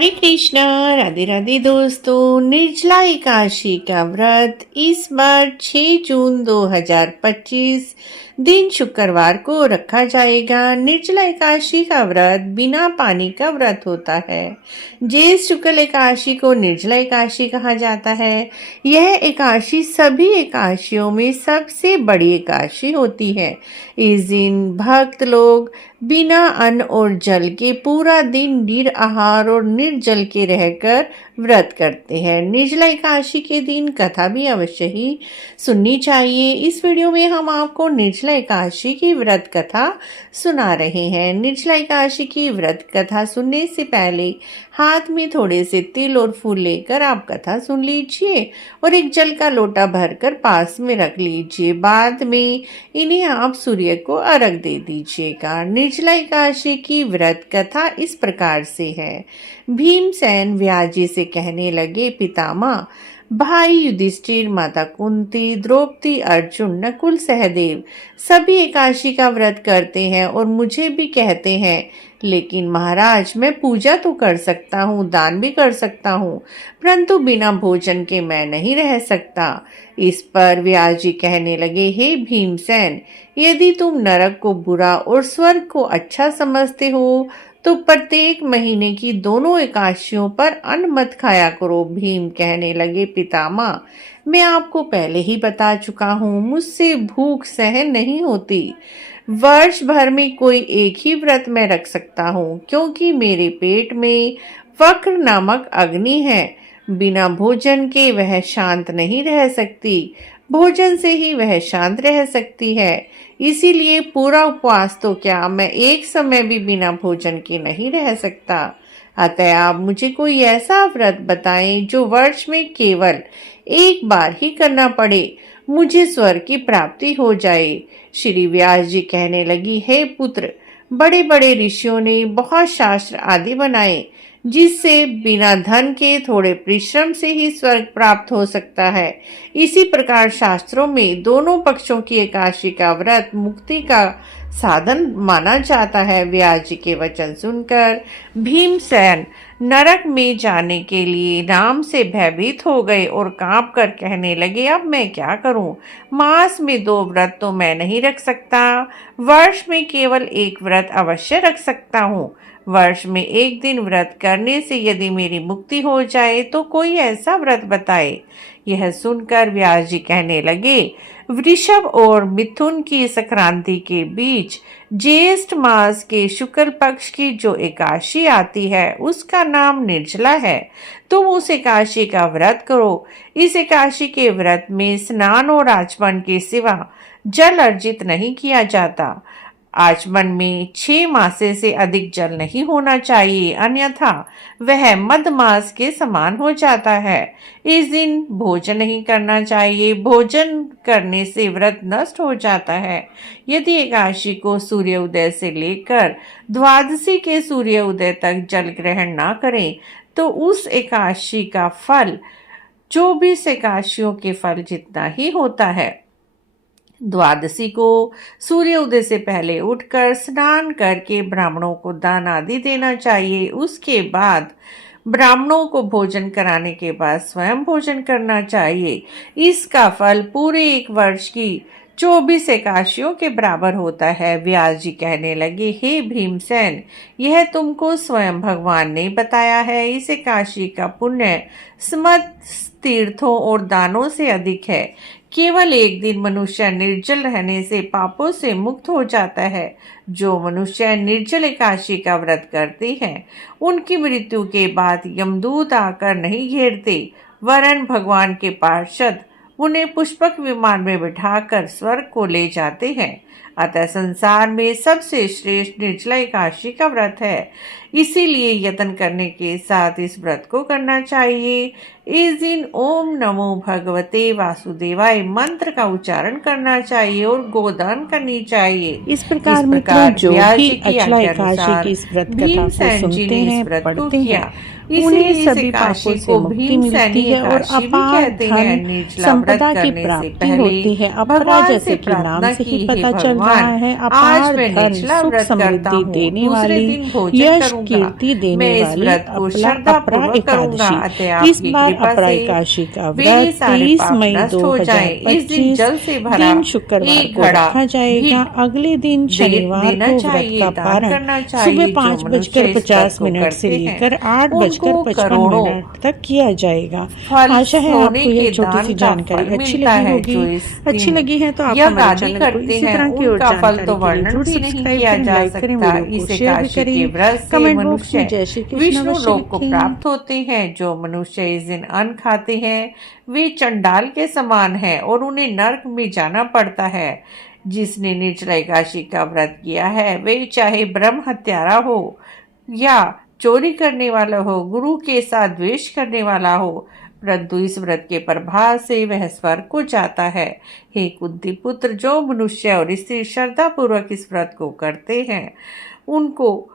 हरे कृष्णा। राधे राधे दोस्तों, निर्जला एकादशी का व्रत इस बार 6 जून 2025 दिन शुक्रवार को रखा जाएगा। निर्जला एकादशी का व्रत बिना पानी का व्रत होता है। ज्येष्ठ शुक्ल एकादशी को निर्जला एकादशी कहा जाता है। यह एकादशी सभी एकादशियों में सबसे बड़ी एकादशी होती है। इस दिन भक्त लोग बिना अन्न और जल के पूरा दिन निराहार और निर्जल के रहकर व्रत करते हैं। निर्जला एकादशी के दिन कथा भी अवश्य ही सुननी चाहिए। इस वीडियो में हम आपको निर्जला एकादशी की व्रत कथा सुना रहे हैं। निर्जला एकादशी की व्रत कथा सुनने से पहले हाथ में थोड़े से तिल और फूल लेकर आप कथा सुन लीजिए और एक जल का लोटा भरकर पास में रख लीजिए। बाद में इन्हें आप सूर्य को अर्घ दे दीजिएगा। निर्जला एकादशी की व्रत कथा इस प्रकार से है। भीमसेन व्यास जी से कहने लगे, पितामह, भाई युधिष्ठिर, माता कुंती, द्रौपदी, अर्जुन, नकुल, सहदेव सभी एकादशी का व्रत करते हैं और मुझे भी कहते हैं, लेकिन महाराज, मैं पूजा तो कर सकता हूँ, दान भी कर सकता हूँ, परंतु बिना भोजन के मैं नहीं रह सकता। इस पर व्यास जी कहने लगे, हे भीमसेन, यदि तुम नरक को बुरा और स्वर्ग को अच्छा समझते हो तो प्रत्येक महीने की दोनों एकादशियों पर अन्न मत खाया करो। भीम कहने लगे, पितामह, मैं आपको पहले ही बता चुका हूँ, मुझसे भूख सहन नहीं होती। वर्ष भर में कोई एक ही व्रत मैं रख सकता हूँ, क्योंकि मेरे पेट में वक्र नामक अग्नि है। बिना भोजन के वह शांत नहीं रह सकती, भोजन से ही वह शांत रह सकती है। इसीलिए पूरा उपवास तो क्या, मैं एक समय भी बिना भोजन के नहीं रह सकता। अतः आप मुझे कोई ऐसा व्रत बताएं जो वर्ष में केवल एक बार ही करना पड़े, मुझे स्वर्ग की प्राप्ति हो जाए। श्री व्यास जी कहने लगी, हे पुत्र, बड़े बड़े ऋषियों ने बहुत शास्त्र आदि बनाए, जिससे बिना धन के थोड़े परिश्रम से ही स्वर्ग प्राप्त हो सकता है। इसी प्रकार शास्त्रों में दोनों पक्षों की एकादशी का व्रत मुक्ति का साधन माना जाता है। व्यास जी के वचन सुनकर भीमसेन नरक में जाने के लिए नाम से भयभीत हो गए और कांप कर कहने लगे, अब मैं क्या करूं? मास में 2 व्रत तो मैं नहीं रख सकता, वर्ष में केवल एक व्रत अवश्य रख सकता हूं। वर्ष में एक दिन व्रत करने से यदि मेरी मुक्ति हो जाए तो कोई ऐसा व्रत बताए। यह सुनकर व्यास जी कहने लगे, वृषभ और मिथुन की संक्रांति के बीच ज्येष्ठ मास के शुक्ल पक्ष की जो एकादशी आती है उसका नाम निर्जला है। तुम उस एकादशी का व्रत करो। इस एकादशी के व्रत में स्नान और आचमन के सिवा जल अर्जित नहीं किया जाता। आचमन में 6 मासे से अधिक जल नहीं होना चाहिए, अन्यथा वह मधमास के समान हो जाता है। इस दिन भोजन नहीं करना चाहिए, भोजन करने से व्रत नष्ट हो जाता है। यदि एकादशी को सूर्योदय से लेकर द्वादशी के सूर्योदय तक जल ग्रहण ना करें तो उस एकादशी का फल 24 एकादशियों के फल जितना ही होता है। द्वादशी को सूर्योदय से पहले उठकर स्नान करके ब्राह्मणों को दान आदि देना चाहिए। उसके बाद ब्राह्मणों को भोजन कराने के बाद स्वयं भोजन करना चाहिए। इसका फल पूरे एक वर्ष की 24 एकादशियों के बराबर होता है। व्यास जी कहने लगे, हे भीमसेन, यह तुमको स्वयं भगवान ने बताया है। इस एकादशी का पुण्य समस्त तीर्थों और दानों से अधिक है। केवल एक दिन मनुष्य निर्जल रहने से पापों से मुक्त हो जाता है। जो मनुष्य निर्जल एकादशी का व्रत करते हैं उनकी मृत्यु के बाद यमदूत आकर नहीं घेरते, वरन भगवान के पार्षद उन्हें पुष्पक विमान में बिठाकर स्वर्ग को ले जाते हैं। अतः संसार में सबसे श्रेष्ठ निर्जला एकादशी का व्रत है। इसीलिए यत्न करने के साथ इस व्रत को करना चाहिए। इस दिन ओम नमो भगवते वासुदेवाय मंत्र का उच्चारण करना चाहिए और गोदान करनी चाहिए। इस प्रकार मित्रों, जो भी निर्जला एकादशी की इस व्रत कथा को सुनते हैं, पढ़ते हैं, उन्हें सभी पापों से मुक्ति मिलती है और अपार धन संपदा की प्राप्ति होती है। अपरा जैसे कि नाम से ही पता चल भगवान है, आज अपार मैं धन, निचला सुख व्रत करता समृद्धि हूँ, देने दूसरे वाली, दिन भोजन यश करूंगा। कीर्ति मैं देने इस वाली व्रत को अपरा श्रद्धा अपरा पूर्वक करूंगा। एकादशी। अतः इस आपकी बार कृपा अपरा से एकादशी का मेरे व्रत सारे 23 पाप मई नष्ट हो जाएं। इस दिन 2025 जल से भरा दिन शुक्रवार एक को घड़ा रखा जाएगा। भी अगले दिन शनिवार देना को व्रत चाहिए, का दान पारण करना सुबह चाहिए। जो मनुष्य इस व्रत 5:50 को से करते हैं लेकर उनको 8:55 करोड़ों तक किया जाएगा। फल आशा है सोने आपको के यह छोटी दान सी का जानकारी फल अच्छी मिलता लगी है। होगी। जो इस अच्छी दिन लगी है तो आप यह हमारे गादी चैनल को करते इसी हैं तरह की और उनका फल जानकारी तो के लिए वर्णन जरूर भी नहीं सब्सक्राइब किया करें, जा लाइक करें, सकता। वीडियो को इस शेयर भी एकादशी के करें। व्रत से कमेंट बॉक्स में मनुष्य जय श्री कृष्ण विष्णु अवश्य लोक को लिखें। प्राप्त होते हैं। जो मनुष्य इस दिन अन्न खाते हैं वे चंडाल के समान है और उन्हें नरक में जाना पड़ता है। जिसने निर्जला एकादशी का व्रत किया है वे चाहे ब्रह्म हत्यारा हो या चोरी करने वाला हो, गुरु के साथ द्वेष करने वाला हो, परंतु इस व्रत के प्रभाव से वह स्वर्ग को जाता है। हे कुंती पुत्र, जो मनुष्य और स्त्री श्रद्धा पूर्वक इस व्रत को करते हैं उनको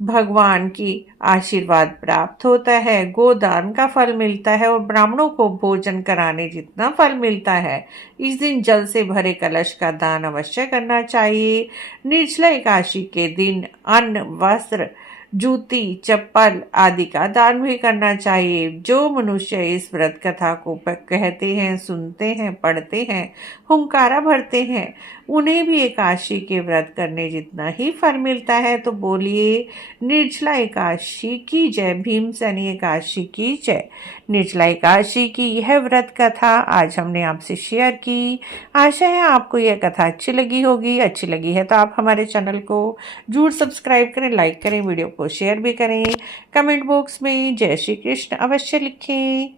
भगवान की आशीर्वाद प्राप्त होता है, गोदान का फल मिलता है और ब्राह्मणों को भोजन कराने जितना फल मिलता है। इस दिन जल से भरे कलश का दान अवश्य करना चाहिए। निर्जला एकादशी के दिन अन्न, वस्त्र, जूती, चप्पल आदि का दान भी करना चाहिए। जो मनुष्य इस व्रत कथा को कहते हैं, सुनते हैं, पढ़ते हैं, हुंकारा भरते हैं, उन्हें भी एकादशी के व्रत करने जितना ही फल मिलता है। तो बोलिए निर्जला एकादशी की जय, भीमसेनी एकादशी की जय। निर्जला एकादशी की यह व्रत कथा आज हमने आपसे शेयर की। आशा है आपको यह कथा अच्छी लगी होगी। अच्छी लगी है तो आप हमारे चैनल को जरूर सब्सक्राइब करें, लाइक करें, वीडियो को शेयर भी करें। कमेंट बॉक्स में जय श्री कृष्ण अवश्य लिखें।